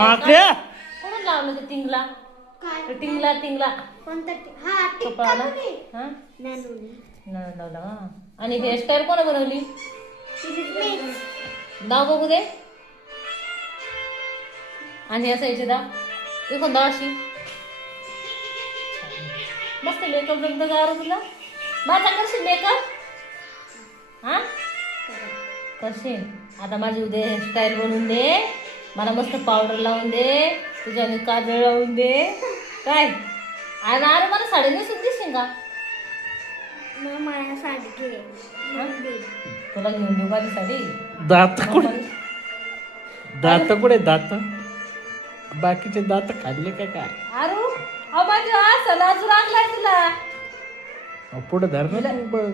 माकड्या कोण लावलं ते टिंगला काय टिंगला टिंगला कोणता हा टिक्का कपाळाला कोणी? हा नॅनोनी. नाही लावला का आणि हेअरस्टाईल कोण बनवली मीच. दाव बघू दे आणि असं याची दाव ते कोण दाव अशी मस्त मेकअप जमतं का तुला माझा करशील मेकअप हा करशील आता माझी उद्या हेअरस्टाईल बनवून दे मला मस्त पावडर लावून दे तुझ्याने काजळ लावून दे काय आणि अरे मला साडी नेसून दिसेल का मग मला साडी घे. मग दे. तुला घेऊन देऊ का ती साडी दात कुठे दात बाकीचे दात खाल्ले का काय अरे माझी असं लाजू लागलाय तुला पुढे धर ना तू बघ